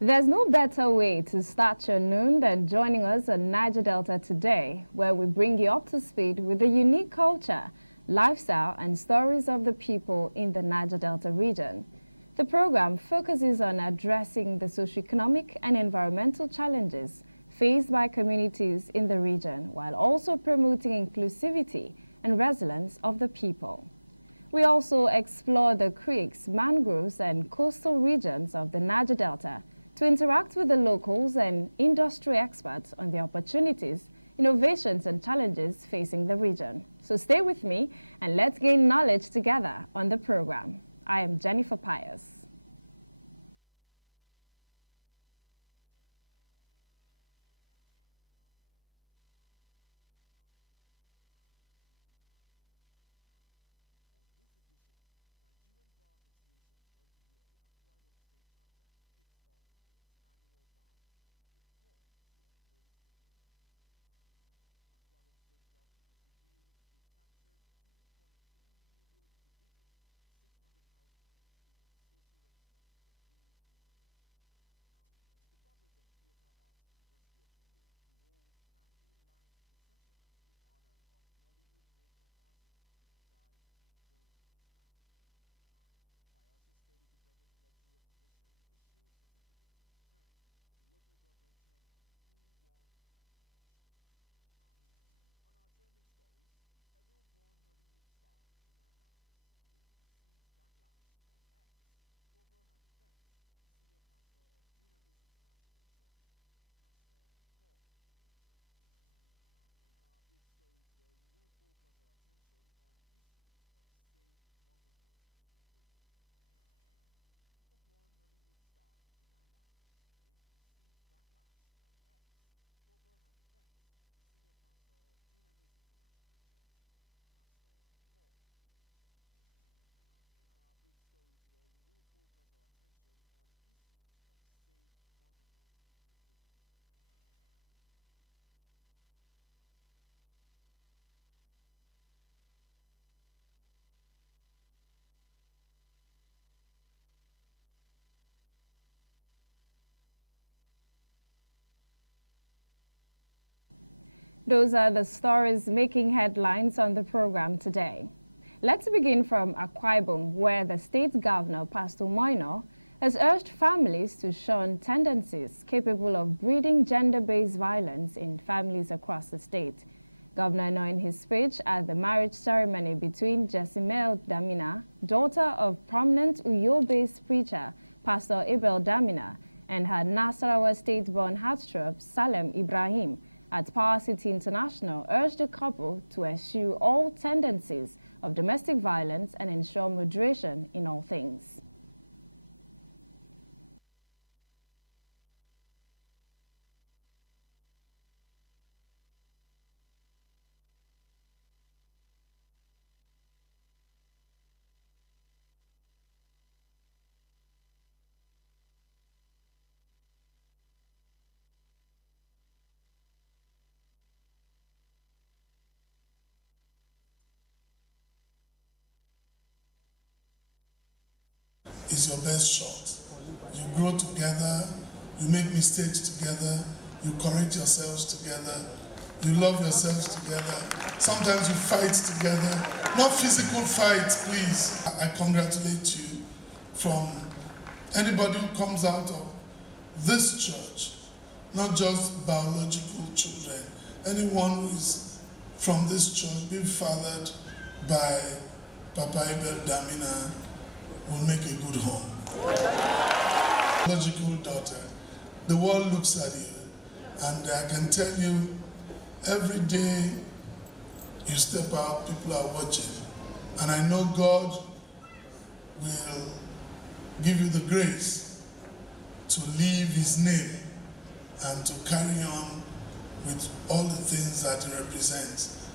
There's no better way to start your noon than joining us on Niger Delta today, where we bring you up to speed with the unique culture, lifestyle, and stories of the people in the Niger Delta region. The program focuses on addressing the socioeconomic and environmental challenges faced by communities in the region, while also promoting inclusivity and resilience of the people. We also explore the creeks, mangroves, and coastal regions of the Niger Delta to interact with the locals and industry experts on the opportunities, innovations, and challenges facing the region. So stay with me and let's gain knowledge together on the program. I am Jennifer Pius. Those are the stories making headlines on the program today. Let's begin from Akwa Ibom, where the state governor, Pastor Moino, has urged families to shun tendencies capable of breeding gender-based violence in families across the state. Governor Moino, in his speech at the marriage ceremony between Jessimel Damina, daughter of prominent Uyo-based preacher Pastor Abel Damina, and her Nasarawa state-born heartthrob Salem Ibrahim, at Power City International, urged the couple to eschew all tendencies of domestic violence and ensure moderation in all things. Is your best shot. You grow together, you make mistakes together, you correct yourselves together, you love yourselves together. Sometimes you fight together. Not physical fights, please. I congratulate you from anybody who comes out of this church, not just biological children, anyone who is from this church being fathered by Papa Abel Damina will make a good home. Biological daughter, the world looks at you, and I can tell you, every day you step out, people are watching, and I know God will give you the grace to leave His name and to carry on with all the things that He represents.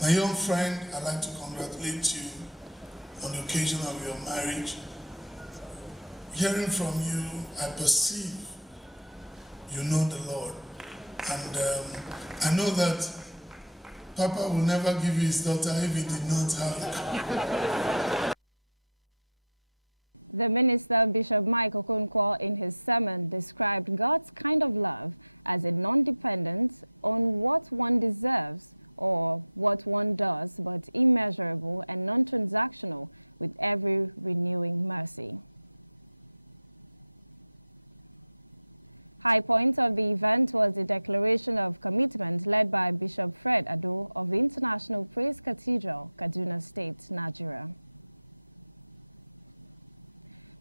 My young friend, I'd like to congratulate you on the occasion of your marriage. Hearing from you, I perceive you know the Lord. And I know that Papa will never give you his daughter if he did not have it. The minister, Bishop Mike Okonkwo, in his sermon described God's kind of love as a non-dependent on what one deserves or what one does, but immeasurable and non-transactional with every renewing mercy. High point of the event was the declaration of commitment led by Bishop Fred Ado of the International Praise Cathedral, Kaduna State, Nigeria.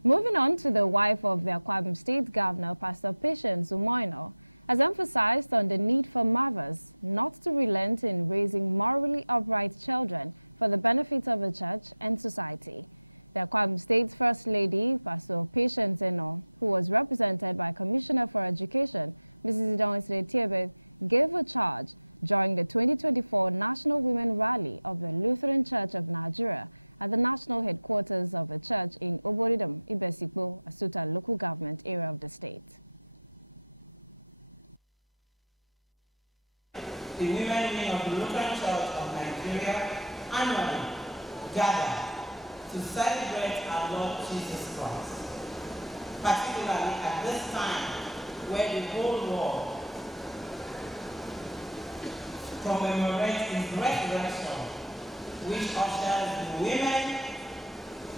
Moving on to the wife of the Akwa Ibom State Governor, Pastor Patience Umoino, has emphasized on the need for mothers not to relent in raising morally upright children for the benefit of the church and society. The Akwa Ibom State's First Lady, Pastor Patience Eno, who was represented by Commissioner for Education, Mrs. Idonwesile Tiebe, gave a charge during the 2024 National Women Rally of the Lutheran Church of Nigeria at the national headquarters of the church in Oboridom, Ibesikpo, Asuta local government area of the state. The women of the Lutheran Church of Nigeria annually gather to celebrate our Lord Jesus Christ, particularly at this time where the whole world commemorates his resurrection, which ushers the women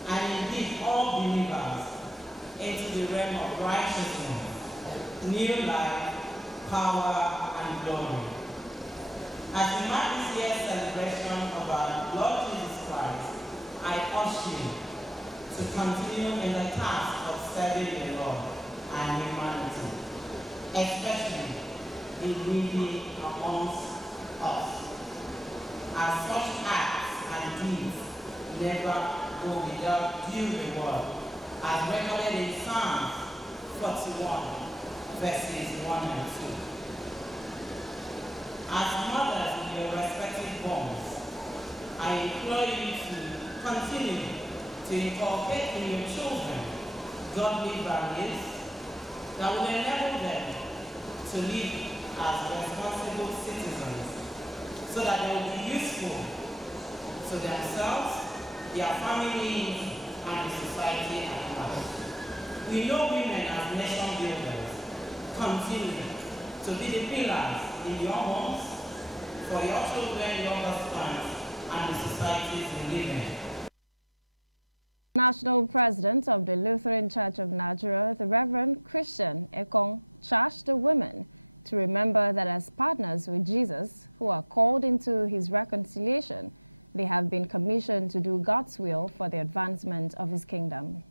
and indeed all believers into the realm of righteousness, new life, power, and glory. As we mark this year's celebration of our Lord Jesus Christ, I urge you to continue in the task of serving the Lord and humanity, especially the needy amongst us. As such acts and deeds never go without due reward, as recorded in Psalm 41, verses 1 and 2. As mothers in your respective homes, I implore you to continue to inculcate in your children godly values that will enable them to live as responsible citizens, so that they will be useful to themselves, their families, and the society at large. We know women as nation builders continue to be the pillars in your homes, for your children, your husbands, and the societies we live in. National President of the Lutheran Church of Nigeria, the Reverend Christian Ekong, charged the women to remember that as partners with Jesus, who are called into his reconciliation, they have been commissioned to do God's will for the advancement of his kingdom.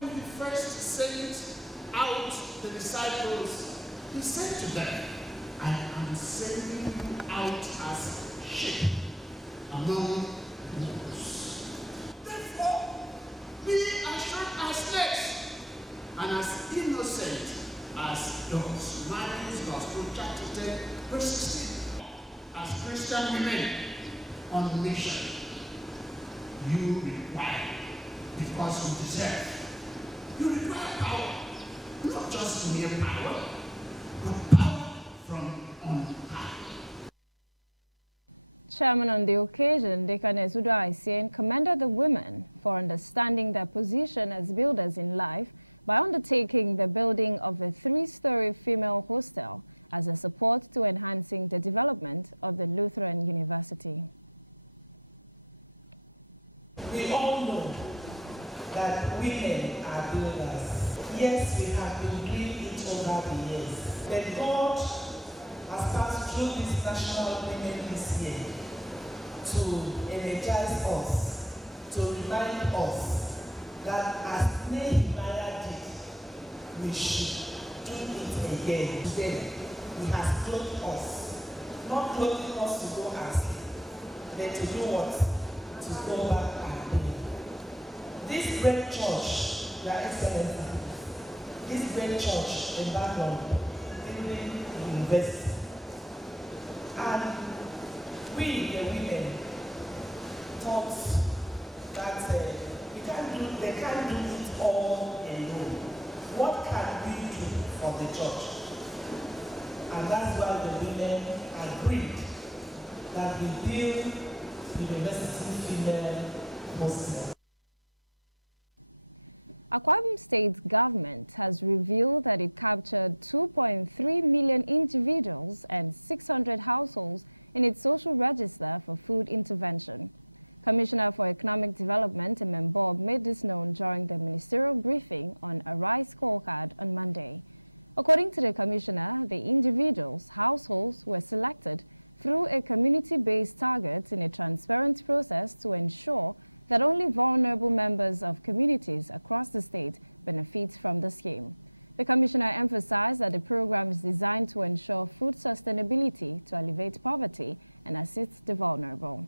When he first sent out the disciples, he said to them, I am sending you out as sheep among wolves. Therefore, be as sharp as snakes and as innocent as doves. Matthew's Gospel, chapter 10, verse 16. As Christian women on mission, you require, because you deserve, you require power. Not just mere power, but power from on high. Chairman on the occasion, Deacon Ezudo Aisien, commended the women for understanding their position as builders in life by undertaking the building of a 3-story female hostel as a support to enhancing the development of the Lutheran University. We all know that women are builders. Yes, we have been doing it over the years. But God has passed through this National Women this year to energize us, to remind us that as Nehemiah did, we should do it again. Today, he has clothed us, not clothing us to go ask, but to do what? To go back and do. This great church, Your Excellency, this great church in Babylon, building university, and we, the women, thought that they can't do it all alone. What can we do for the church? And that's why the women agreed that we build university female hostel. Akwa Ibom State government has revealed that it captured 2.3 million individuals and 600 households in its social register for food intervention. Commissioner for Economic Development, Bob, made this known during the ministerial briefing on a rice scorecard on Monday. According to the commissioner, the individuals, households were selected through a community-based target in a transparent process to ensure that only vulnerable members of communities across the state benefit from the scheme. The commissioner emphasized that the program is designed to ensure food sustainability, to alleviate poverty, and assist the vulnerable.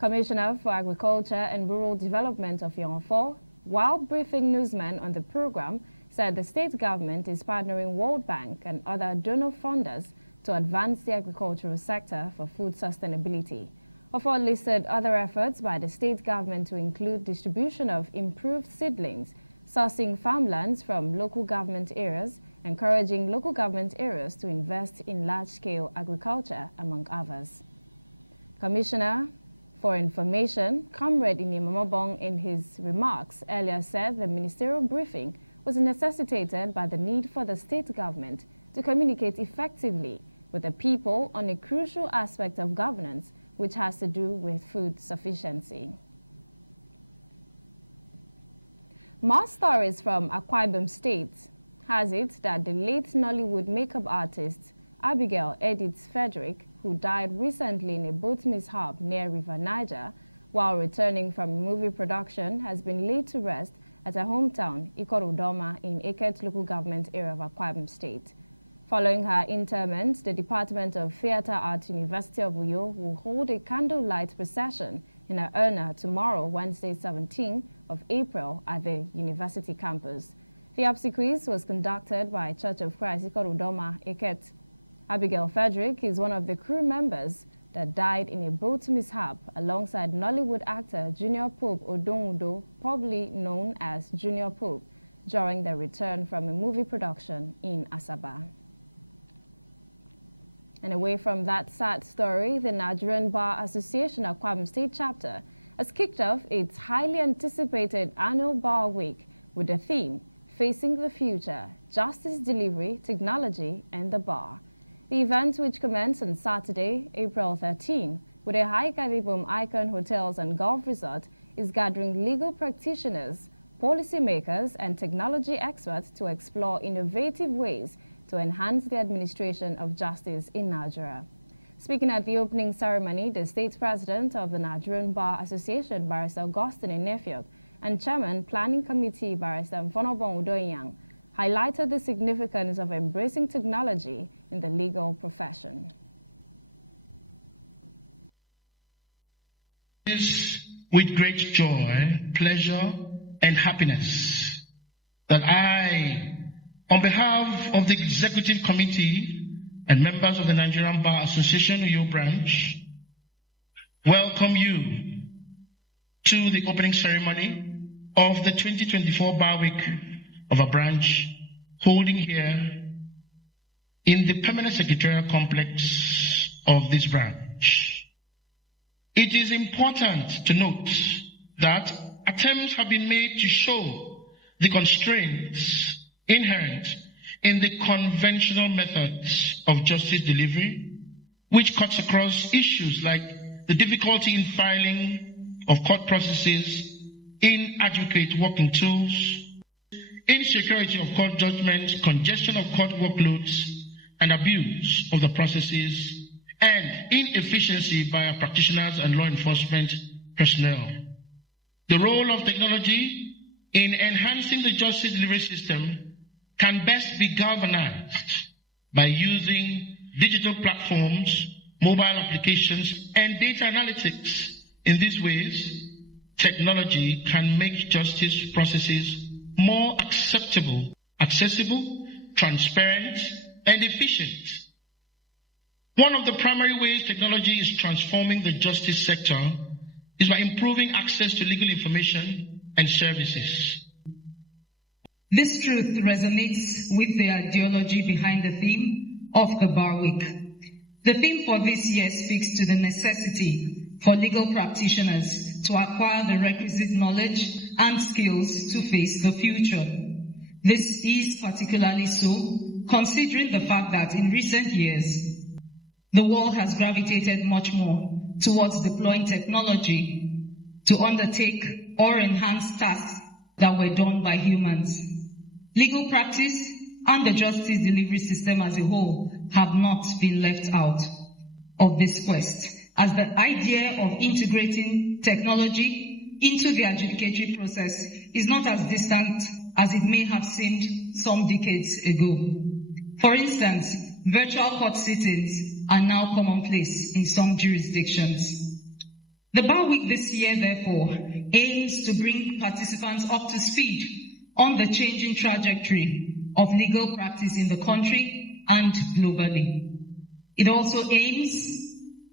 Commissioner for Agriculture and Rural Development of Yonfo, while briefing newsmen on the program, said the state government is partnering World Bank and other donor funders to advance the agricultural sector for food sustainability. Ofo listed other efforts by the state government to include distribution of improved seedlings, sourcing farmlands from local government areas, encouraging local government areas to invest in large-scale agriculture, among others. Commissioner for Information, Comrade Inimamobong, in his remarks earlier said the ministerial briefing was necessitated by the need for the state government to communicate effectively with the people on a crucial aspect of governance, which has to do with food sufficiency. More stories from Akwa Ibom State has it that the late Nollywood makeup artist Abigail Edith Frederick, who died recently in a boat mishap near River Niger while returning from a movie production, has been laid to rest at her hometown, Ikorodoma, in Eket local government area of Akwa Ibom State. Following her interment, the Department of Theatre Arts, University of Uyo, will hold a candlelight procession in her honor tomorrow, Wednesday, 17th of April, at the university campus. The obsequies was conducted by Church of Christ, Ikorodoma, Eket. Abigail Frederick is one of the crew members that died in a boat mishap alongside Nollywood actor Junior Pope Odongudo, probably known as Junior Pope, during their return from a movie production in Asaba. And away from that sad story, the Nigerian Bar Association Akwa Ibom State Chapter has kicked off its highly anticipated annual Bar Week with the theme, Facing the Future, Justice Delivery, Technology, and the Bar. The event, which commenced on Saturday, April 13, with a Akwa Ibom Icon Hotels and Golf Resort, is gathering legal practitioners, policymakers, and technology experts to explore innovative ways to enhance the administration of justice in Nigeria. Speaking at the opening ceremony, the state president of the Nigerian Bar Association, Barrister Augustine Enefiok, and Chairman Planning Committee, Barrister Mfonobon Udoyang, highlighted the significance of embracing technology in the legal profession. It is with great joy, pleasure, and happiness that I, on behalf of the Executive Committee and members of the Nigerian Bar Association Uyo branch, welcome you to the opening ceremony of the 2024 Bar Week of a branch holding here in the permanent secretarial complex of this branch. It is important to note that attempts have been made to show the constraints inherent in the conventional methods of justice delivery, which cuts across issues like the difficulty in filing of court processes, inadequate working tools, insecurity of court judgments, congestion of court workloads, and abuse of the processes, and inefficiency by our practitioners and law enforcement personnel. The role of technology in enhancing the justice delivery system can best be galvanized by using digital platforms, mobile applications, and data analytics. In these ways, technology can make justice processes more acceptable, accessible, transparent, and efficient. One of the primary ways technology is transforming the justice sector is by improving access to legal information and services. This truth resonates with the ideology behind the theme of the Bar Week. The theme for this year speaks to the necessity for legal practitioners to acquire the requisite knowledge and skills to face the future. This is particularly so considering the fact that in recent years, the world has gravitated much more towards deploying technology to undertake or enhance tasks that were done by humans. Legal practice and the justice delivery system as a whole have not been left out of this quest, as the idea of integrating technology into the adjudicatory process is not as distant as it may have seemed some decades ago. For instance, virtual court sittings are now commonplace in some jurisdictions. The Bar Week this year, therefore, aims to bring participants up to speed on the changing trajectory of legal practice in the country and globally. It also aims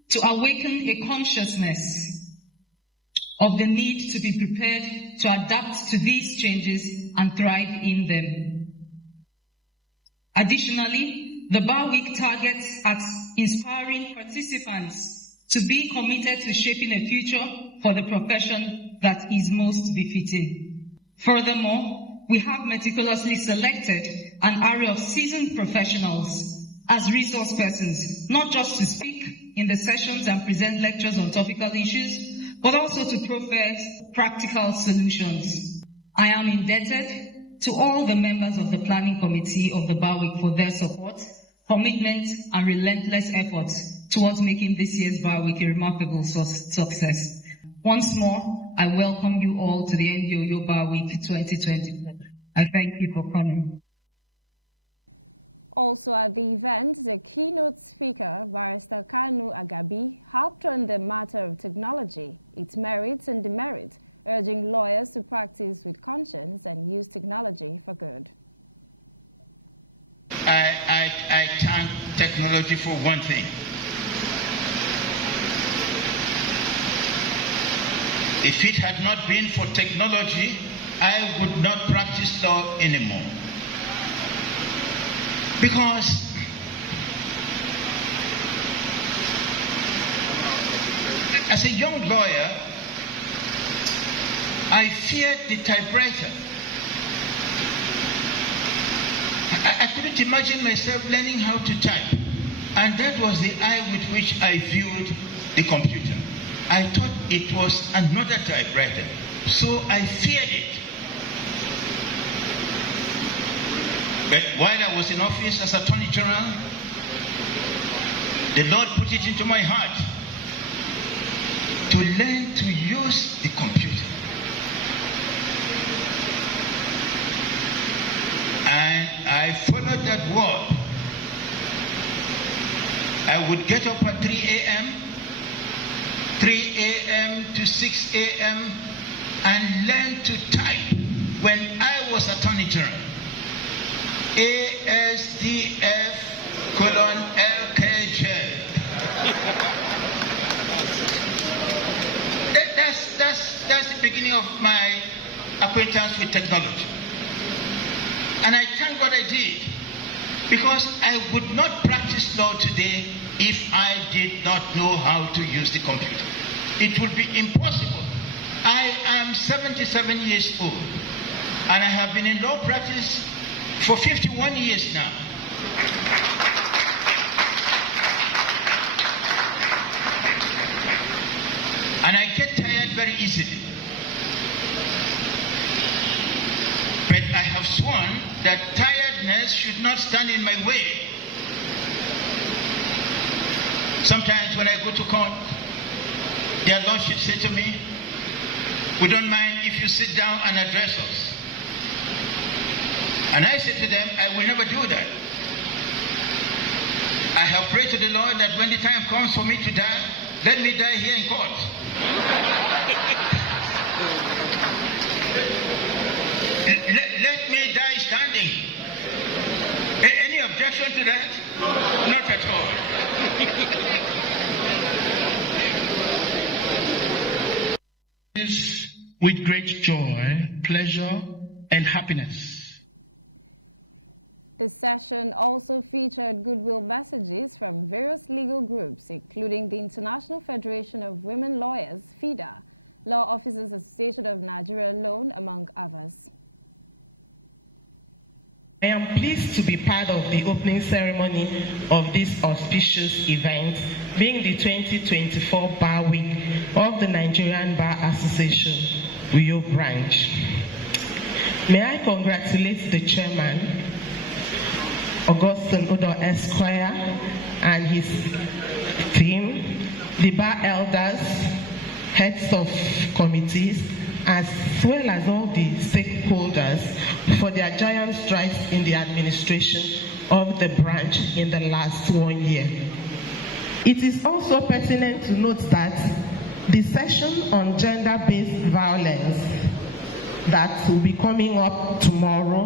to awaken a consciousness of the need to be prepared to adapt to these changes and thrive in them. Additionally, the Bar Week targets at inspiring participants to be committed to shaping a future for the profession that is most befitting. Furthermore, we have meticulously selected an array of seasoned professionals as resource persons, not just to speak in the sessions and present lectures on topical issues, but also to profess practical solutions. I am indebted to all the members of the Planning Committee of the Bar Week for their support, commitment, and relentless efforts towards making this year's Bar Week a remarkable success. Once more, I welcome you all to the NDOYO Bar Week 2020. I thank you for coming. Also at the event, the keynote speaker, Barrister Kanu Agabi, harped on the matter of technology, its merits and demerits, urging lawyers to practice with conscience and use technology for good. I thank technology for one thing. If it had not been for technology, I would not practice law anymore. Because as a young lawyer, I feared the typewriter. I couldn't imagine myself learning how to type. And that was the eye with which I viewed the computer. I thought it was another typewriter, so I feared it. But while I was in office as Attorney General, the Lord put it into my heart to learn to use the computer. And I followed that word. I would get up at 3 a.m. to 6 a.m. and learn to type when I was Attorney General. ASDF:LKJ. That's the beginning of my acquaintance with technology. And I thank God I did, because I would not practice law today if I did not know how to use the computer. It would be impossible. I am 77 years old, and I have been in law practice for 51 years now. And I get tired very easily. But I have sworn that tiredness should not stand in my way. Sometimes when I go to court, their lordship say to me, "We don't mind if you sit down and address us." And I said to them, I will never do that. I have prayed to the Lord that when the time comes for me to die, let me die here in court. Let me die standing. Any objection to that? Not at all. With great joy, pleasure, and happiness. The session also featured goodwill messages from various legal groups, including the International Federation of Women Lawyers, FIDA, Law Officers Association of Nigeria alone, among others. I am pleased to be part of the opening ceremony of this auspicious event, being the 2024 Bar Week of the Nigerian Bar Association, Uyo branch. May I congratulate the chairman, Augustine Udo Esquire, and his team, the bar elders, heads of committees, as well as all the stakeholders for their giant strides in the administration of the branch in the last 1 year. It is also pertinent to note that the session on gender-based violence that will be coming up tomorrow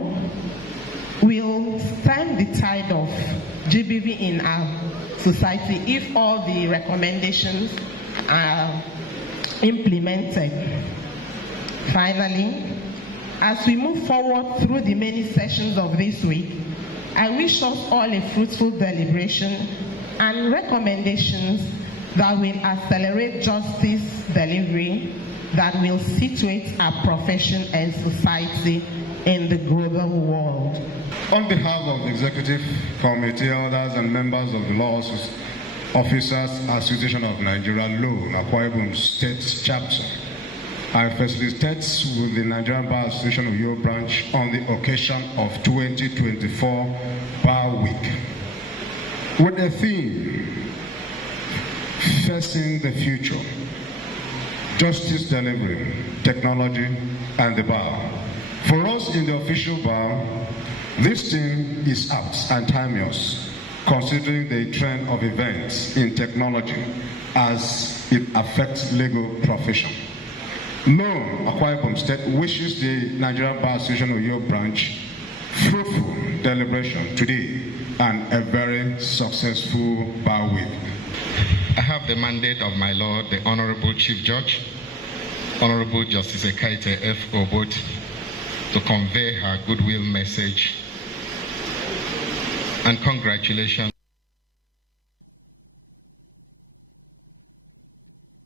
will stem the tide of GBV in our society if all the recommendations are implemented. Finally, as we move forward through the many sessions of this week, I wish us all a fruitful deliberation and recommendations that will accelerate justice delivery, that will situate our profession and society in the global world. On behalf of the Executive Committee, elders and members of the Law Officers Association of Nigeria Law, Akwa Ibom State Chapter, I facilitate with the Nigerian Bar Association of your branch on the occasion of 2024 Bar Week with a theme, Facing the Future, Justice Delivery, Technology, and the Bar. For us in the official bar, this theme is apt and timeless, considering the trend of events in technology as it affects legal profession. Loan, Akwa Ibom State wishes the Nigerian Bar Association of your branch fruitful deliberation today and a very successful bar week. I have the mandate of my Lord, the Honorable Chief Judge, Honorable Justice Ekaite F. Obot, to convey her goodwill message and congratulations.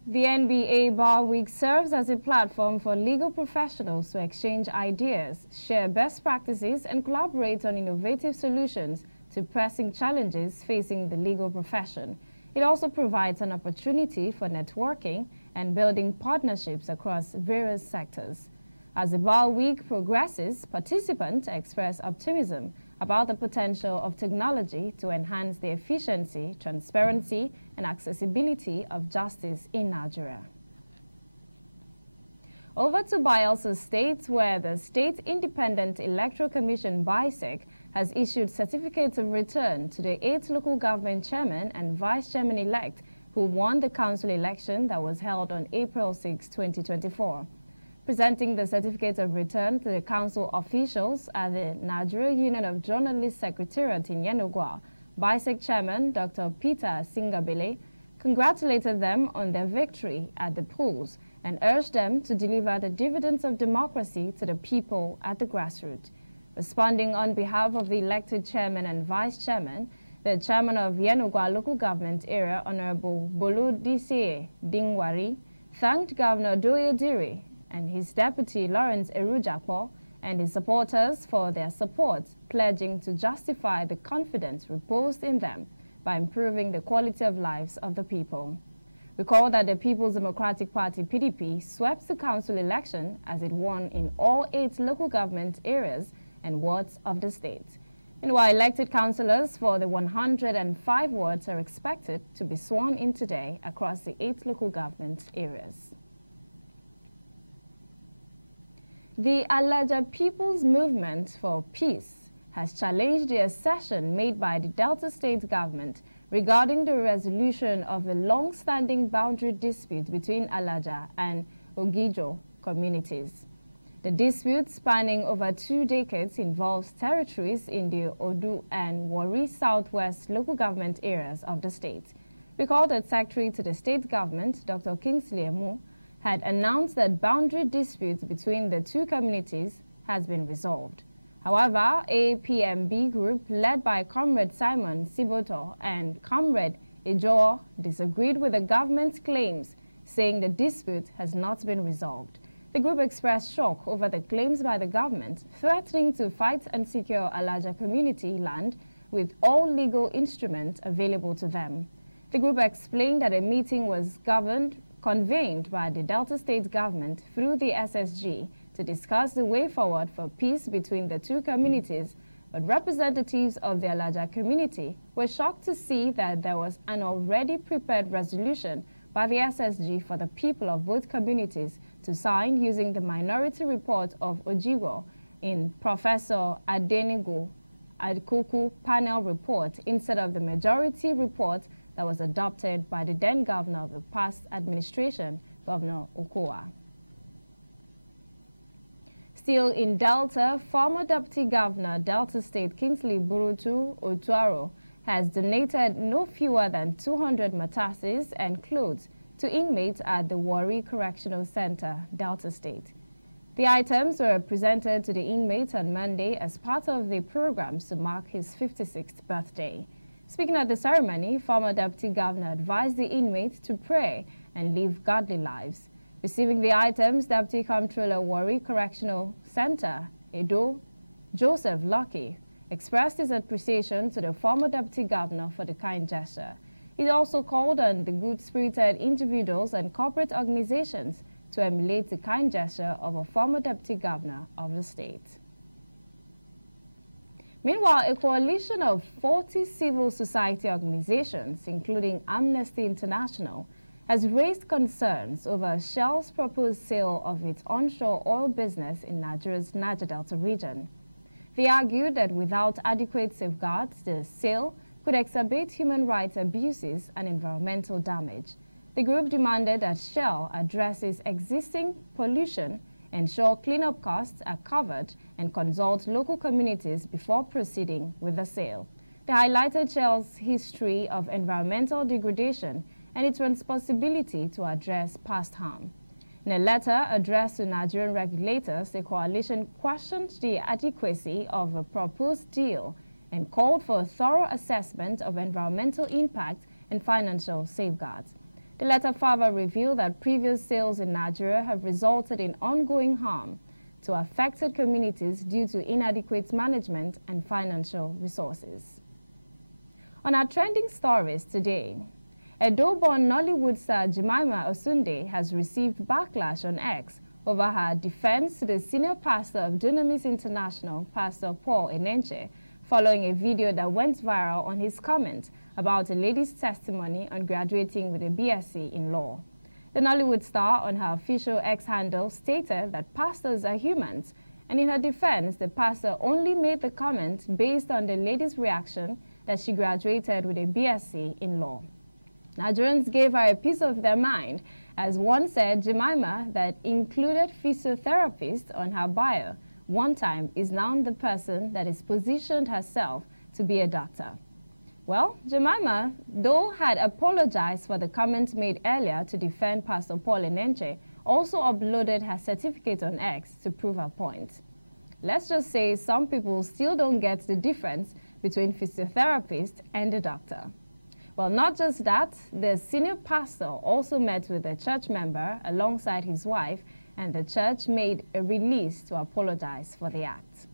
The NBA Bar Week serves as a platform for legal professionals to exchange ideas, share best practices, and collaborate on innovative solutions to pressing challenges facing the legal profession. It also provides an opportunity for networking and building partnerships across various sectors. As the Bar Week progresses, participants express optimism about the potential of technology to enhance the efficiency, transparency, and accessibility of justice in Nigeria. Over to Bayelsa State, where the State Independent Electoral Commission (BISEC) has issued certificates of return to the 8 local government chairman and vice chairman-elect who won the council election that was held on April 6, 2024. Presenting the certificate of return to the council officials at the Nigeria Union of Journalists Secretariat in Yenogwa, BISEC chairman Dr. Peter Singabele congratulated them on their victory at the polls and urged them to deliver the dividends of democracy to the people at the grassroots. Responding on behalf of the elected chairman and vice chairman, the chairman of Yenogwa local government area, Honorable Bolu DCA Dingwari, thanked Governor Doye Dire and his deputy Lawrence Erujakpo and his supporters for their support, pledging to justify the confidence reposed in them by improving the quality of lives of the people. Recall that the People's Democratic Party (PDP) swept the council election as it won in all 8 local government areas and wards of the state. Meanwhile, elected councillors for the 105 wards are expected to be sworn in today across the 8 local government areas. The Alaja People's Movement for Peace has challenged the assertion made by the Delta State government regarding the resolution of the long-standing boundary dispute between Alaja and Ogijo communities. The dispute, spanning over 2 decades, involves territories in the Odu and Warri Southwest local government areas of the state. Recall that Secretary to the state government, Dr. Kingsley Emu, had announced that boundary disputes between the 2 communities has been resolved. However, a PMB group led by Comrade Simon Siboto and Comrade Ejo disagreed with the government's claims, saying the dispute has not been resolved. The group expressed shock over the claims by the government, threatening to fight and secure Alaja community land with all legal instruments available to them. The group explained that a meeting was convened by the Delta State government through the SSG to discuss the way forward for peace between the two communities, but representatives of the Alaja community were shocked to see that there was an already prepared resolution by the SSG for the people of both communities to sign using the minority report of Ojiwo in Professor Adenigo Adkoku panel report instead of the majority report that was adopted by the then governor of the past administration, Governor Okowa. Still in Delta, former Deputy Governor, Delta State Kingsley Burutu Otuaro, has donated no fewer than 200 mattresses and clothes to inmates at the Warri Correctional Center, Delta State. The items were presented to the inmates on Monday as part of the programs to mark his 56th birthday. Speaking at the ceremony, former Deputy Governor advised the inmates to pray and live godly lives. Receiving the items, Deputy Comptroller Warri Correctional Center, Edo Joseph Lucky, expressed his appreciation to the former Deputy Governor for the kind gesture. He also called on the good-spirited individuals and corporate organizations to emulate the kind gesture of a former Deputy Governor of the state. Meanwhile, a coalition of 40 civil society organizations, including Amnesty International, has raised concerns over Shell's proposed sale of its onshore oil business in Nigeria's Niger Delta region. They argued that without adequate safeguards, the sale could exacerbate human rights abuses and environmental damage. The group demanded that Shell addresses existing pollution, ensure cleanup costs are covered, and consult local communities before proceeding with the sale. They highlighted Shell's history of environmental degradation and its responsibility to address past harm. In a letter addressed to Nigerian regulators, the coalition questioned the adequacy of a proposed deal and called for a thorough assessment of environmental impact and financial safeguards. The letter further revealed that previous sales in Nigeria have resulted in ongoing harm to affected communities due to inadequate management and financial resources. On our trending stories today, Edo-born Nollywood star Jemima Osunde has received backlash on X over her defense to the senior pastor of Dunamis International, Pastor Paul Enenche, following a video that went viral on his comment about a lady's testimony on graduating with a BSc in law. The Nollywood star on her official X handle stated that pastors are humans, and in her defense, the pastor only made the comment based on the lady's reaction that she graduated with a BSc in law. Nigerians gave her a piece of their mind, as one said Jemima, that included physiotherapist on her bio, one time is now the person that has positioned herself to be a doctor. Well, Jemima, though had apologized for the comment made earlier to defend Pastor Paul Enenche, also uploaded her certificate on X to prove her point. Let's just say some people still don't get the difference between physiotherapist and a doctor. Well, not just that, the senior pastor also met with a church member alongside his wife, and the church made a release to apologize for the act.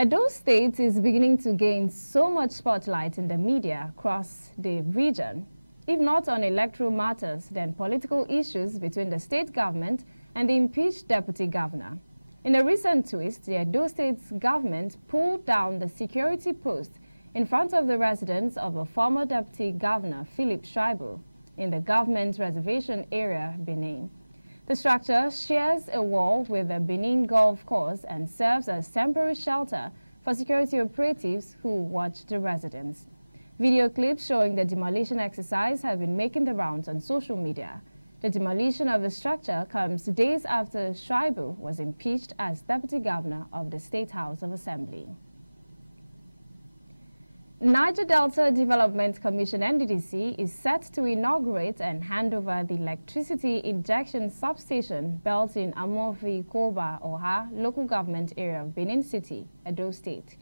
Edo State is beginning to gain so much spotlight in the media across the region, if not on electoral matters, then political issues between the state government and the impeached deputy governor. In a recent twist, the Edo State's government pulled down the security post in front of the residence of a former deputy governor, Philip Schreiber, in the government reservation area, Benin. The structure shares a wall with the Benin Golf Course and serves as temporary shelter for security operatives who watch the residence. Video clips showing the demolition exercise have been making the rounds on social media. The demolition of the structure comes days after Schreiber was impeached as deputy governor of the State House of Assembly. Niger Delta Development Commission (NDDC) is set to inaugurate and hand over the electricity injection substation built in Amofi Koba Oha local government area of Benin City, Edo State.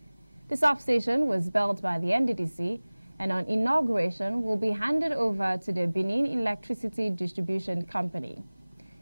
The substation was built by the NDDC and on inauguration will be handed over to the Benin Electricity Distribution Company.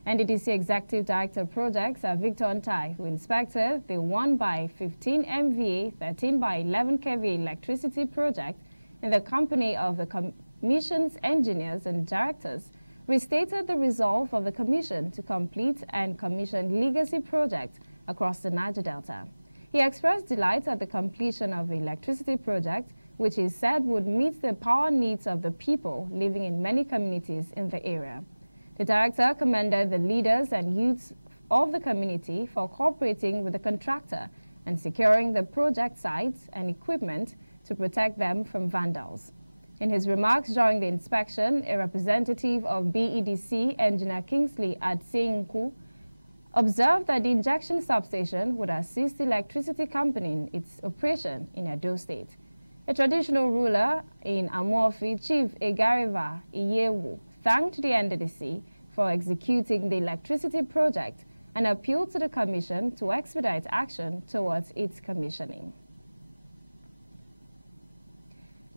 NDDC Executive Director of Projects, Victor Ntai, who inspected the 1x15 MVA, 13x11 kV electricity project in the company of the Commission's engineers and directors, restated the resolve of the Commission to complete and commission legacy projects across the Niger Delta. He expressed delight at the completion of the electricity project, which he said would meet the power needs of the people living in many communities in the area. The director commended the leaders and youths of the community for cooperating with the contractor and securing the project sites and equipment to protect them from vandals. In his remarks during the inspection, a representative of BEDC, Engineer Kingsley Adseinku, observed that the injection substation would assist the electricity company in its operation in Edo State. A traditional ruler in Amofi, Chief Egariva Iyewu, thanked the NDDC for executing the electricity project and appealed to the Commission to expedite action towards its commissioning.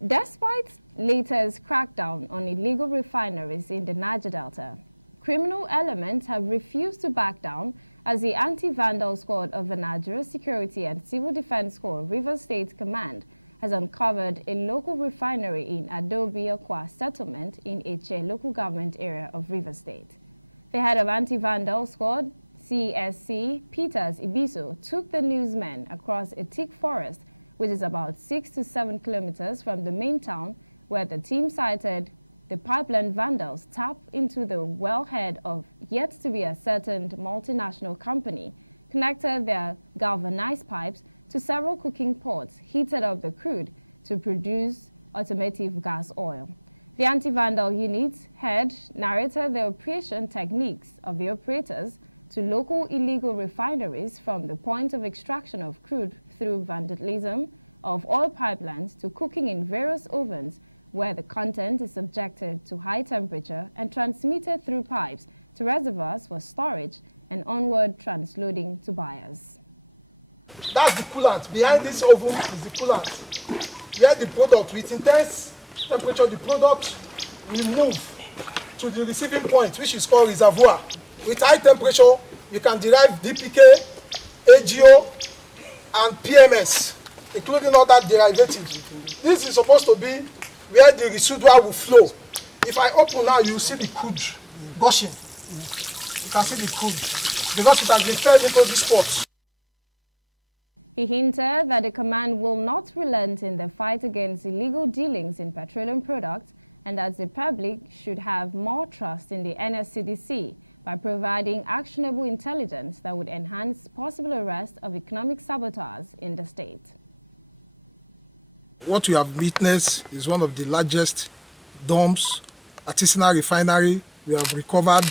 Despite latest crackdown on illegal refineries in the Niger Delta, criminal elements have refused to back down as the Anti-Vandal Squad of the Nigeria Security and Civil Defense Corps Rivers State Command has uncovered a local refinery in Adobe-Okwa settlement in Eche local government area of Rivers State. The head of Anti-Vandal Squad, CSC Peters Ibiso, took the newsmen across a thick forest, which is about 6 to 7 kilometers from the main town, where the team cited the pipeline vandals tap into the wellhead of yet-to-be-ascertained multinational company, connected their galvanized pipes to several cooking pots, heated up the crude to produce automotive gas oil. The anti-vandal unit's head narrated the operation techniques of the operators to local illegal refineries, from the point of extraction of crude through vandalism of oil pipelines to cooking in various ovens where the content is subjected to high temperature and transmitted through pipes to reservoirs for storage and onward transloading to buyers. That's the coolant. Behind this oven is the coolant, where the product, with intense temperature, the product will move to the receiving point, which is called reservoir. With high temperature, you can derive DPK, AGO, and PMS, including other derivatives. This is supposed to be where the residual will flow. If I open now, you see the crude gushing. You can see the crude because it has been fed into this pot. He hinted that the command will not relent in the fight against illegal dealings in petroleum products, and that the public should have more trust in the NSCDC by providing actionable intelligence that would enhance possible arrest of economic saboteurs in the state. What we have witnessed is one of the largest dumps, artisanal refinery we have recovered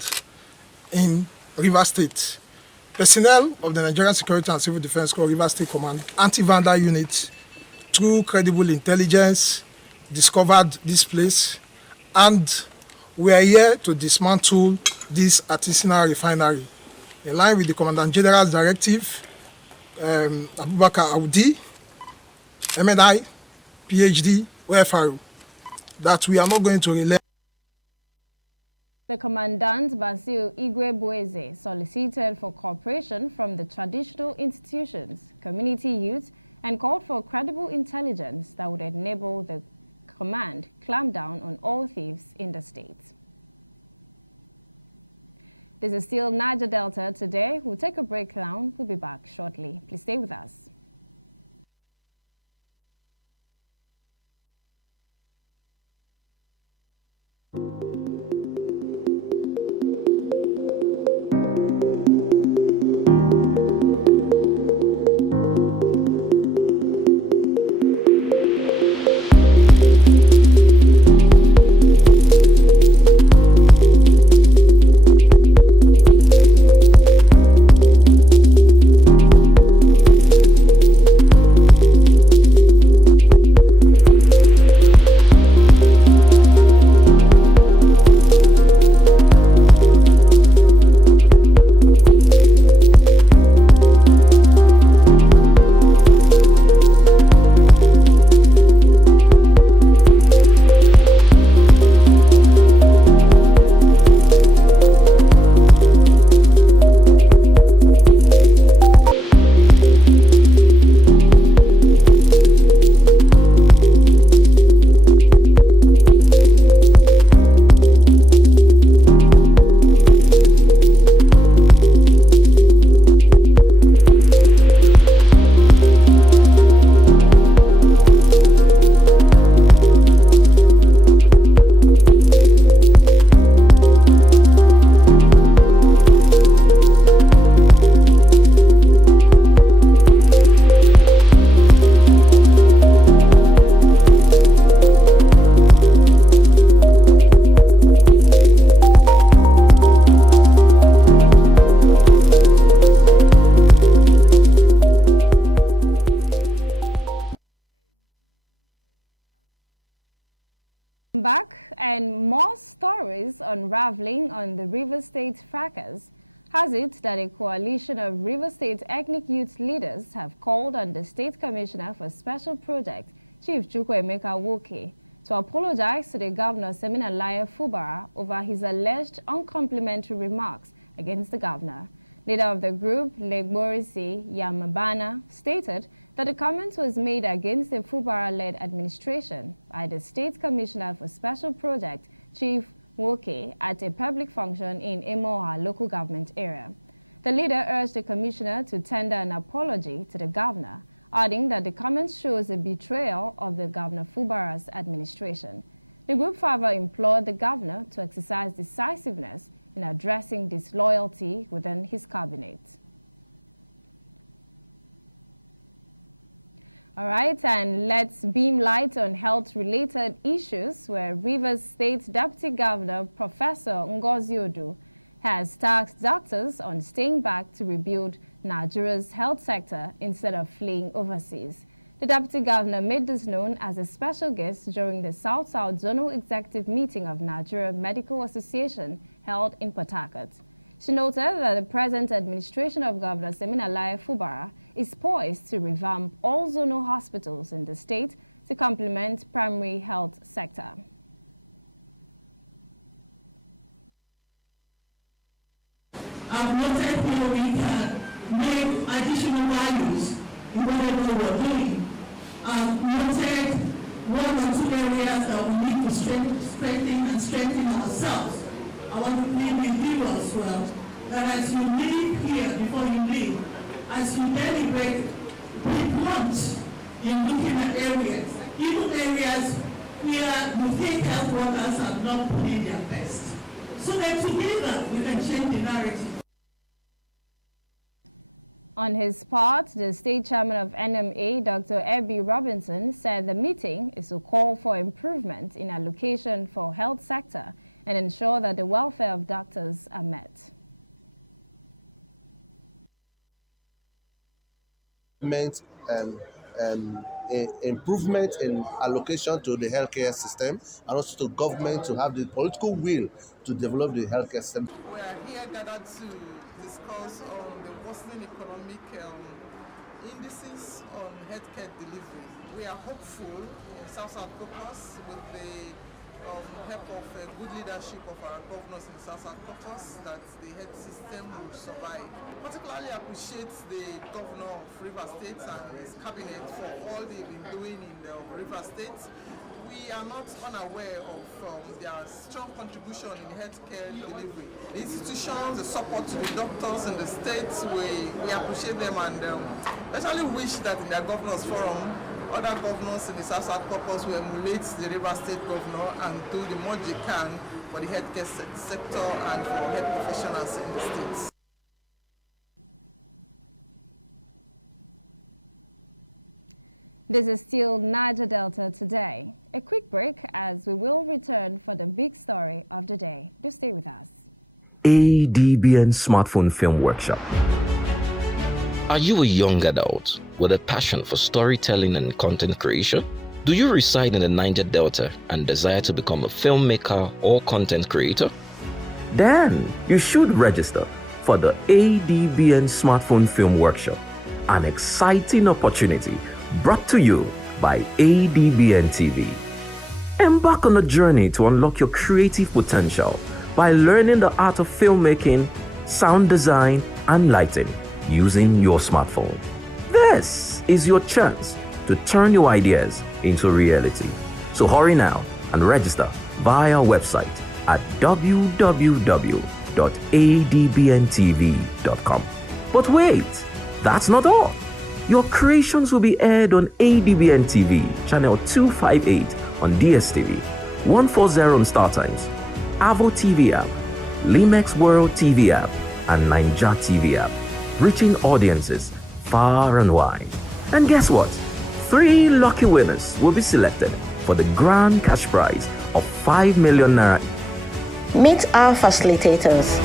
in Rivers State. Personnel of the Nigerian Security and Civil Defense Corps Rivers State Command anti-vandal unit, through credible intelligence, discovered this place, and we are here to dismantle this artisanal refinery. In line with the Commandant General's directive, Abubakar Audi, MNI, PhD, OFRO, that we are not going to relent. The Commandant Basil Igwe Boeze solicited for cooperation from the traditional institutions, community youth, and called for credible intelligence that would enable the command clamp down on all thieves in the state. This is still Niger Delta Today. We'll take a break now. We'll be back shortly. Please stay with us. Back and more stories unraveling on the River State fracas has it that a coalition of River State ethnic youth leaders have called on the State Commissioner for Special Projects, Chief Chukwuemeka Woke, to apologize to the Governor Seminalaye Fubara over his alleged uncomplimentary remarks against the governor. Leader of the group, Legborisi Yamabana, stated that the comment was made against the Fubara-led administration by the State Commissioner for Special Projects, Chief Woke, at a public function in Emoha local government area. The leader urged the commissioner to tender an apology to the governor, adding that the comment shows a betrayal of the Governor Fubara's administration. The group further implored the governor to exercise decisiveness in addressing disloyalty within his cabinet. All right, and let's beam light on health-related issues where Rivers State Deputy Governor Professor Ngozi Odu has tasked doctors on staying back to rebuild Nigeria's health sector instead of fleeing overseas. The Deputy Governor made this known as a special guest during the South-South Zonal Executive Meeting of Nigeria Medical Association held in Port Harcourt. She noted that the present administration of Governor Seminalaye Fubara is poised to revamp all zonal hospitals in the state to complement primary health sector. I've noted here we can make additional values in whatever we're doing. I've noted one or two areas that we need to strengthen ourselves. I want to leave with you as well, that as you leave here, before you leave, as you deliberate, be blunt in looking at areas, even areas where you think health workers have not put in their best. So that together we can change the narrative. On his part, the state chairman of NMA, Dr. Ebby Robinson, said the meeting is to call for improvement in allocation for health sector and ensure that the welfare of doctors are met. Improvement in allocation to the healthcare system, and also to government to have the political will to develop the healthcare system. We are here gathered to discuss on the worsening economic indices on healthcare delivery. We are hopeful in South-South Caucus with the help of good leadership of our governors in the South-South Caucus that the health system will survive. Particularly appreciate the governor of River State and his cabinet for all they've been doing in the River State. We are not unaware of their strong contribution in healthcare delivery. The institutions, the support to the doctors in the states, we appreciate them, and especially wish that in their governors forum, other governors in the South-South Caucus will emulate the River State governor and do the much they can for the healthcare sector and for health professionals in the states. This is still Niger Delta Today. A quick break as we will return for the big story of the day. Do stay with us. ADBN Smartphone Film Workshop. Are you a young adult with a passion for storytelling and content creation? Do you reside in the Niger Delta and desire to become a filmmaker or content creator? Then you should register for the ADBN Smartphone Film Workshop, an exciting opportunity brought to you by ADBN TV. Embark on a journey to unlock your creative potential by learning the art of filmmaking, sound design, and lighting using your smartphone. This is your chance to turn your ideas into reality. So hurry now and register via our website at www.adbntv.com. But wait, that's not all. Your creations will be aired on ADBN TV, channel 258 on DSTV, 140 on StarTimes, Avo TV app, Limex World TV app, and Ninja TV app, reaching audiences far and wide. And guess what? 3 lucky winners will be selected for the grand cash prize of 5 million naira. Meet our facilitators.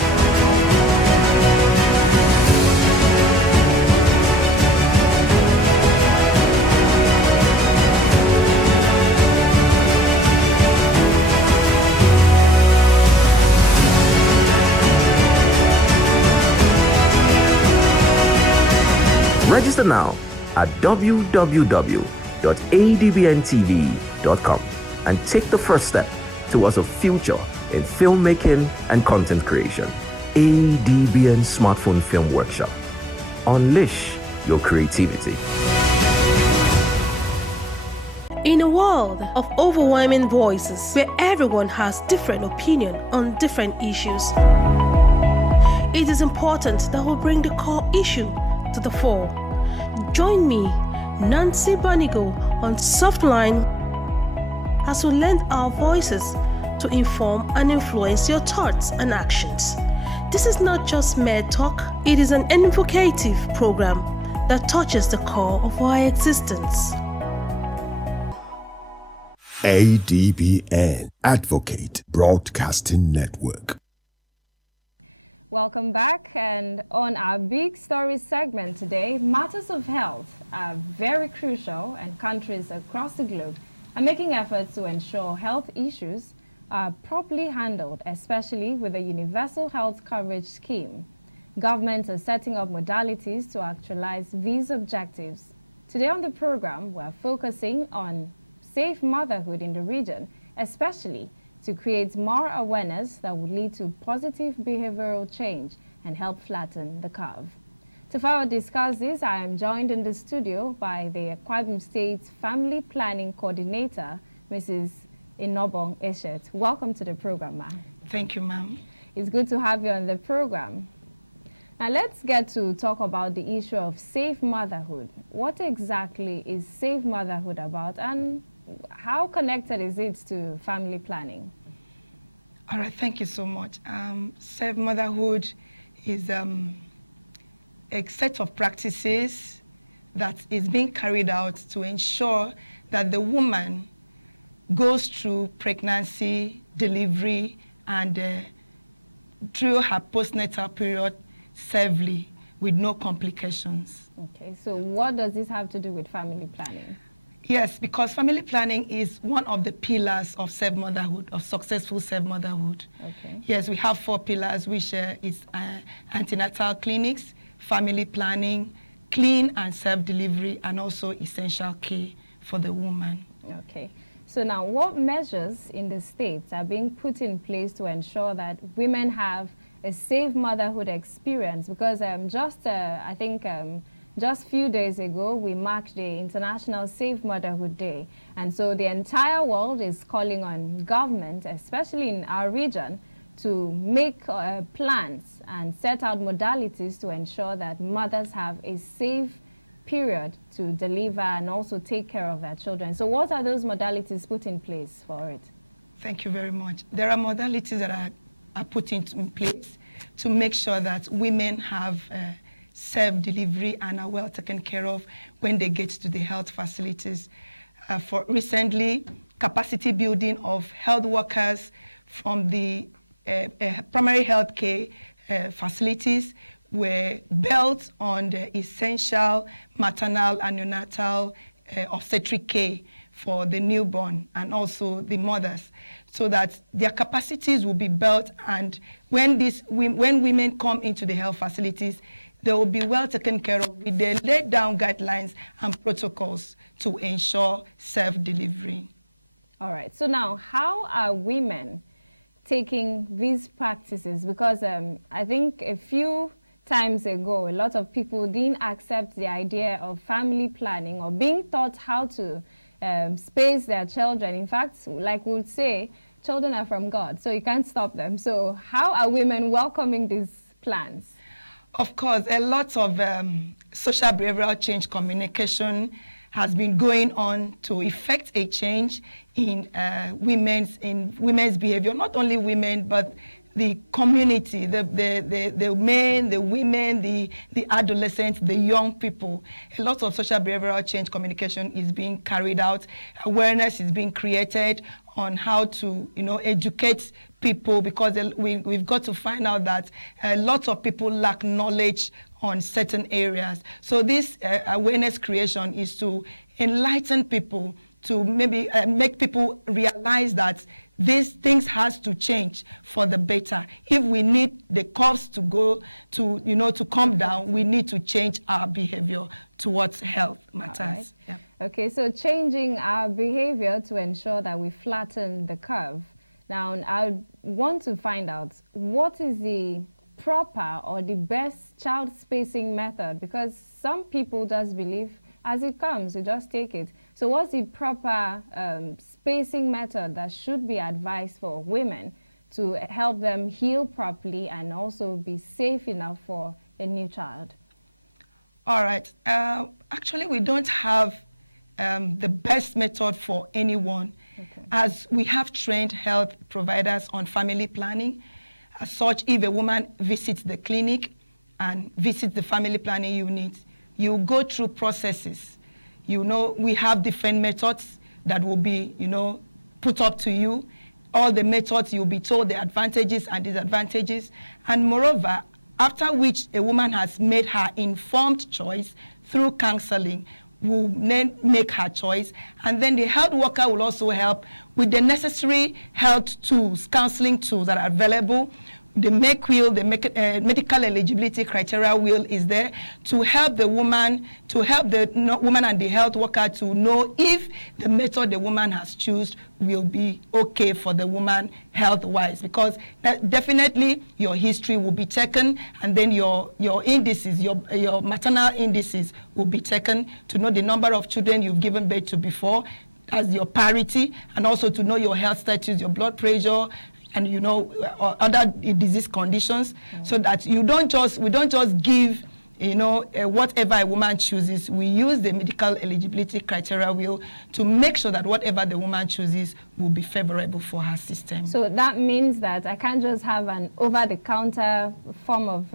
Register now at www.adbntv.com and take the first step towards a future in filmmaking and content creation. ADBN Smartphone Film Workshop. Unleash your creativity. In a world of overwhelming voices where everyone has different opinion on different issues, it is important that we bring the core issue to the fore. Join me, Nancy Banigo, on Softline as we lend our voices to inform and influence your thoughts and actions. This is not just mere talk, it is an evocative program that touches the core of our existence. ADBN, Advocate Broadcasting Network. Welcome back, and on our big story segment today, matters of health are very crucial, and countries across the globe are making efforts to ensure health issues are properly handled, especially with the Universal Health Coverage Scheme. Governments are setting up modalities to actualize these objectives. Today on the program, we're focusing on safe motherhood in the region, especially to create more awareness that would lead to positive behavioral change and help flatten the curve. To further discuss this, I am joined in the studio by the Akwa Ibom State Family Planning Coordinator, Mrs. Inobong Eshet. Welcome to the program, ma'am. Thank you, ma'am. It's good to have you on the program. Now let's get to talk about the issue of safe motherhood. What exactly is safe motherhood about, and how connected is it to family planning? All right, thank you so much. Safe motherhood is a set of practices that is being carried out to ensure that the woman goes through pregnancy, delivery, and through her postnatal period safely with no complications. Okay, so what does this have to do with family planning? Yes, because family planning is one of the pillars of safe motherhood, of successful safe motherhood. Okay. Yes, we have 4 pillars, which is antenatal clinics, family planning, clean and safe delivery, and also essential care for the woman. Okay. So now, what measures in the states are being put in place to ensure that women have a safe motherhood experience? Because I think just a few days ago, we marked the International Safe Motherhood Day. And so the entire world is calling on government, especially in our region, to make plans and set out modalities to ensure that mothers have a safe period to deliver and also take care of their children. So what are those modalities put in place for it? Thank you very much. There are modalities that are put in place to make sure that women have safe delivery and are well taken care of when they get to the health facilities. For recently, capacity building of health workers from the primary health care facilities were built on the essential maternal and neonatal obstetric care for the newborn and also the mothers, so that their capacities will be built, and when women come into the health facilities, they will be well taken care of with the laid down guidelines and protocols to ensure safe delivery. All right, so now how are women taking these practices? Because I think a few times ago, a lot of people didn't accept the idea of family planning or being taught how to space their children. In fact, like we would say, children are from God, so you can't stop them. So how are women welcoming these plans? Of course, a lot of social behavioral change communication has been going on to effect a change in women's behavior. Not only women, but the community, the men, the women, the adolescents, the young people. A lot of social behavioral change communication is being carried out. Awareness is being created on how to, educate people, because we've got to find out that a lot of people lack knowledge on certain areas. So this awareness creation is to enlighten people, to maybe make people realize that these things has to change for the better. If we need the costs to go to, to come down, we need to change our behavior towards health matters. Right. Yeah. Okay, so changing our behavior to ensure that we flatten the curve. Now, I want to find out what is the proper or the best child spacing method, because some people just believe as it comes, you just take it. So what's the proper spacing method that should be advised for women to help them heal properly and also be safe enough for a new child? All right. Actually, we don't have the best method for anyone, as we have trained health providers on family planning. As such, if a woman visits the clinic and visits the family planning unit, you go through processes. We have different methods that will be, put up to you. All the methods, you'll be told the advantages and disadvantages. And moreover, after which a woman has made her informed choice through counseling, will then make her choice. And then the health worker will also help with the necessary health tools, counseling tools that are available. The MEC wheel, the medical eligibility criteria wheel is there to help the woman, woman and the health worker to know if the method the woman has chosen will be okay for the woman health-wise, because definitely your history will be taken, and then your indices, your maternal indices will be taken to know the number of children you've given birth to before as your parity, and also to know your health status, your blood pressure, and other disease conditions, so that we don't just give whatever a woman chooses. We use the medical eligibility criteria wheel to make sure that whatever the woman chooses will be favorable for her system. So that means that I can't just have an over-the-counter form of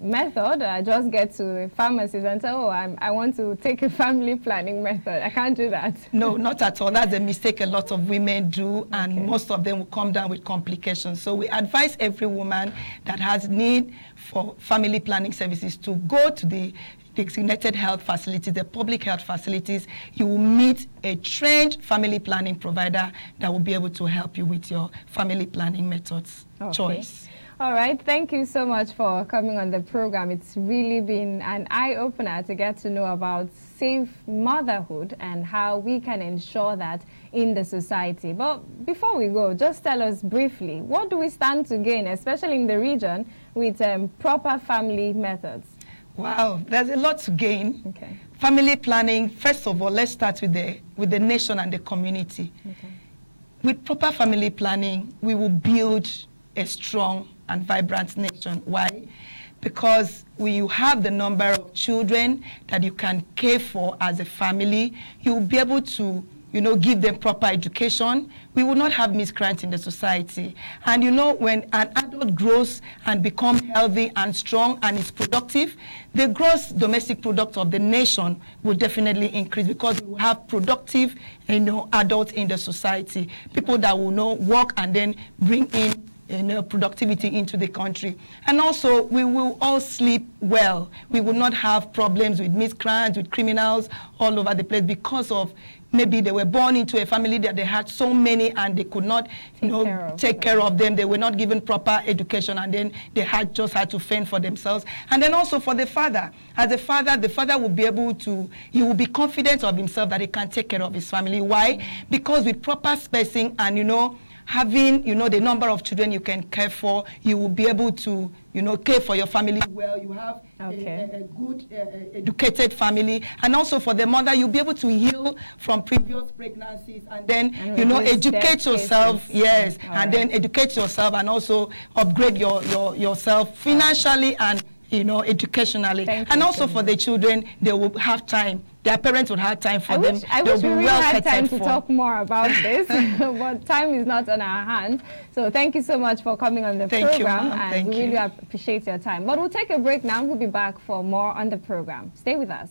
method. I just get to a pharmacist and say, oh, I want to take a family planning method. I can't do that. No, not at all. That's a mistake a lot of women do, and most of them will come down with complications. So we advise every woman that has need for family planning services to go to the designated health facilities, the public health facilities. You will meet a trained family planning provider that will be able to help you with your family planning methods choice. All right, thank you so much for coming on the program. It's really been an eye-opener to get to know about safe motherhood and how we can ensure that in the society. But before we go, just tell us briefly, what do we stand to gain, especially in the region, with proper family methods? Wow, there's a lot to gain. Okay. Family planning, first of all, let's start with the nation and the community. Okay. With proper family planning, we will build a strong and vibrant nation. Why? Because when you have the number of children that you can care for as a family, you will be able to give them proper education. We will not have miscreants in the society. And when an adult grows and becomes healthy and strong and is productive, the gross domestic product of the nation will definitely increase, because we will have productive, adults in the society, people that will work and then bring in productivity into the country. And also, we will all sleep well. We will not have problems with miscreants, with criminals all over the place, because of maybe they were born into a family that they had so many and they could not take care of them. They were not given proper education, and then they just had to fend for themselves. And then also for the father. As a father, the father will be able to, he will be confident of himself that he can take care of his family. Why? Because with proper spacing and, having, the number of children you can care for, you will be able to, care for your family well. You have a good, educated family. And also for the mother, you'll be able to heal from previous pregnancies and then, educate yourself. Yes. And then educate yourself and also upgrade yourself financially and, educationally. And also for the children, they will have time. Their parents would have time for them. I wish we really had time to talk more about this, but time is not on our hands. So thank you so much for coming on the program, and we really appreciate your time. But we'll take a break now. We'll be back for more on the program. Stay with us.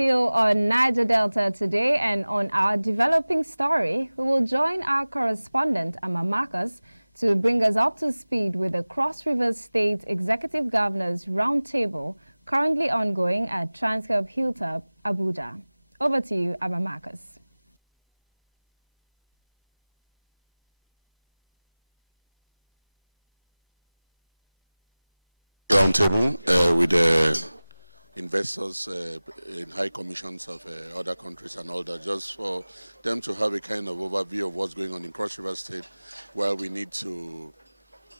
Still on Niger Delta today, and on our developing story, we will join our correspondent, Ama Marcus, to bring us up to speed with the Cross River State Executive Governors Roundtable currently ongoing at Transcorp Hilltop, Abuja. Over to you, Ama Marcus. Roundtable with investors in high commissions of other countries and all that, just for them to have a kind of overview of what's going on in Cross River State, where we need to,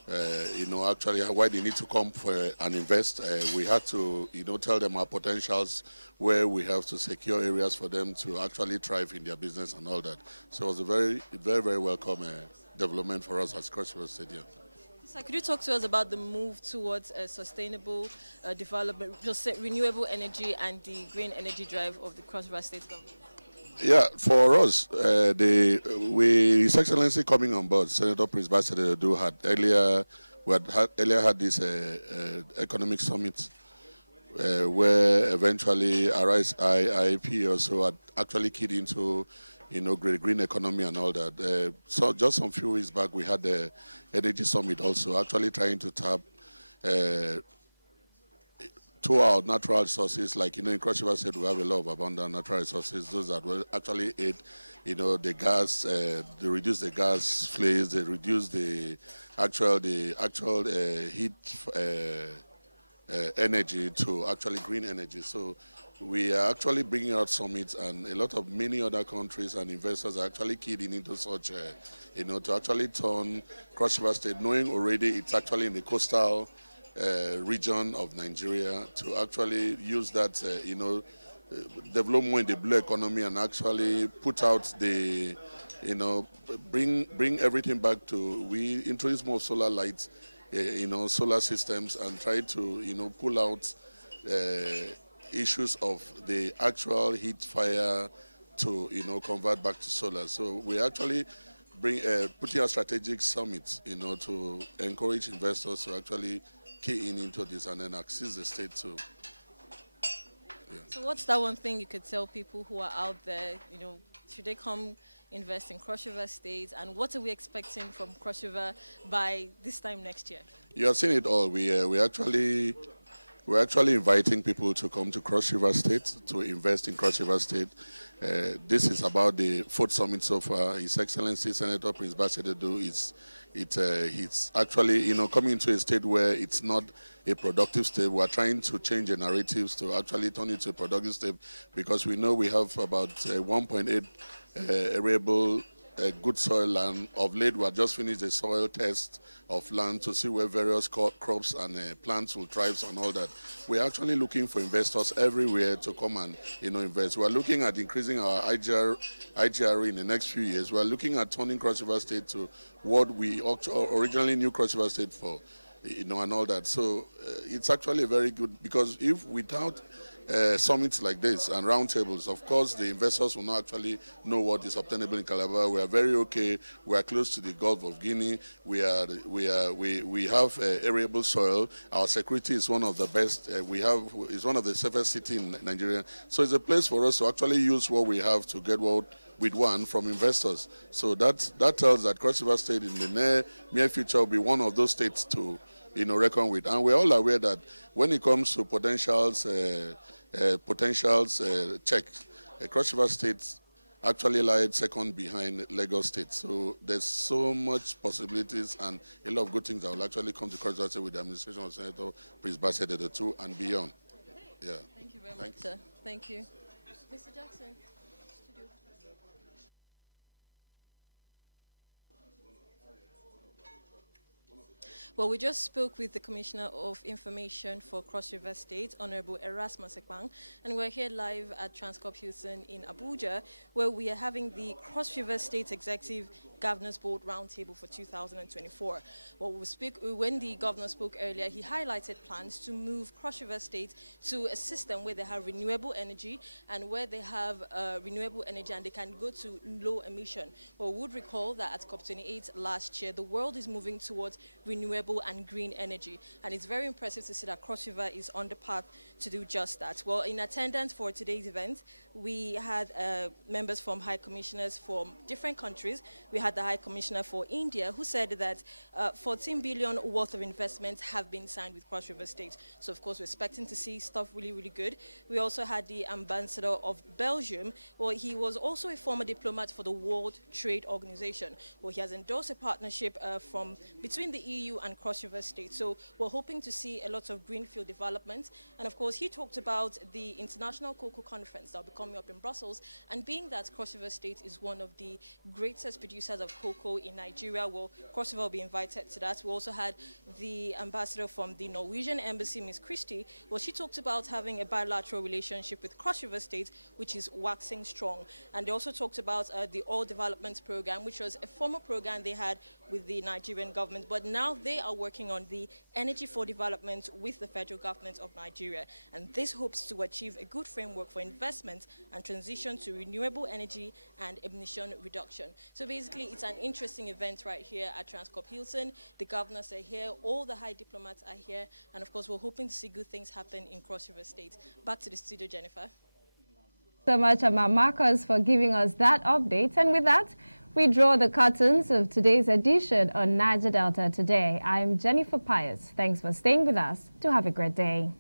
actually why they need to come for and invest. We had to, tell them our potentials, where we have to secure areas for them to actually thrive in their business and all that. So it was a very, very, very welcome development for us as Cross River State. Yeah. So could you talk to us about the move towards sustainable development, just renewable energy and the green energy drive of the Cross River State government? Yeah, for us, His Excellency coming on board, Senator Prince Basededo had earlier had this economic summit where eventually Arise IIP also had actually keyed into green economy and all that. So just some few weeks back, we had the energy summit also, actually trying to tap to our natural resources. Like, in Cross River State, we have a lot of abundant natural resources. Those that will actually aid, the gas, they reduce the gas flares, they reduce the actual heat energy to actually green energy. So we are actually bringing out summits, and many other countries and investors are actually keyed into such, to actually turn Cross River State, knowing already it's actually in the coastal region of Nigeria, to actually use that, develop more in the blue economy and actually put out the, bring everything back to, we introduce more solar lights, solar systems, and try to, pull out issues of the actual heat fire to, convert back to solar. So we actually putting out strategic summits, to encourage investors to actually key into this and then assist the state to. Yeah. So what's that one thing you could tell people who are out there, should they come invest in Cross River State, and what are we expecting from Cross River by this time next year? You have seen it all. We're actually inviting people to come to Cross River State to invest in Cross River State. This is about the fourth summit so far. His Excellency Senator Prince Basededo he's actually coming into a state where it's not a productive state. We're trying to change the narratives to actually turn it to a productive state, because we know we have about 1.8 arable good soil land. Of late, we have just finished the soil test of land to see where various crops and plants will thrive and all that. We're actually looking for investors everywhere to come and invest. We're looking at increasing our IGR in the next few years. We're looking at turning Cross River State to what we originally knew Cross River State for, and all that. So it's actually very good, because if without summits like this and roundtables, of course, the investors will not actually know what is obtainable in Calabar. We are very okay. We are close to the Gulf of Guinea. We have arable soil. Our security is one of the best. Is one of the safest cities in Nigeria. So it's a place for us to actually use what we have to get what we want from investors. So that tells that Cross River State in the near future will be one of those states to reckon with. And we're all aware that when it comes to potentials check, Cross River State actually lied second behind Lagos State. So there's so much possibilities and a lot of good things that will actually come to Cross River State with the administration of Senator Prince Basededo too and beyond. Yeah. Thank you very much, sir. Thank you. Mr. Jackson. Studio. Well, we just spoke with the Commissioner of Information for Cross River State, Honorable Erasmus Ekpang, and we're here live at Transcorp Hilton in Abuja, where we are having the Cross River State Executive Governors Board Roundtable for 2024. Well, when the governor spoke earlier, he highlighted plans to move Cross River State to a system where they have renewable energy and where they have renewable energy and they can go to low emission. Well, we would recall that at COP28 last year, the world is moving towards renewable and green energy. And it's very impressive to see that Cross River is on the path to do just that. Well, in attendance for today's event, we had members from high commissioners from different countries. We had the High Commissioner for India, who said that 14 billion worth of investments have been signed with Cross River State. So, of course, we're expecting to see stuff really, really good. We also had the Ambassador of Belgium. Well, he was also a former diplomat for the World Trade Organization. Well, he has endorsed a partnership between the EU and Cross River State. So, we're hoping to see a lot of greenfield development. And, of course, he talked about the International Cocoa Conference that will be coming up in Brussels. And being that Cross River State is one of the greatest producers of cocoa in Nigeria, well, Cross River will be invited to that. We also had the ambassador from the Norwegian Embassy, Ms. Christie. Well, she talked about having a bilateral relationship with Cross River State, which is waxing strong. And they also talked about the Oil Development Program, which was a former program they had with the Nigerian government. But now they are working on the Energy for Development with the federal government of Nigeria. And this hopes to achieve a good framework for investment and transition to renewable energy and emission reduction. So basically, it's an interesting event right here at Transcorp Hilton. The governors are here, all the high diplomats are here, and of course, we're hoping to see good things happen in Cross River State. Back to the studio, Jennifer. So much, Marcus, for giving us that update. And with that, we draw the curtains of today's edition on Niger Delta Today. I'm Jennifer Pius. Thanks for staying with us. Do have a great day.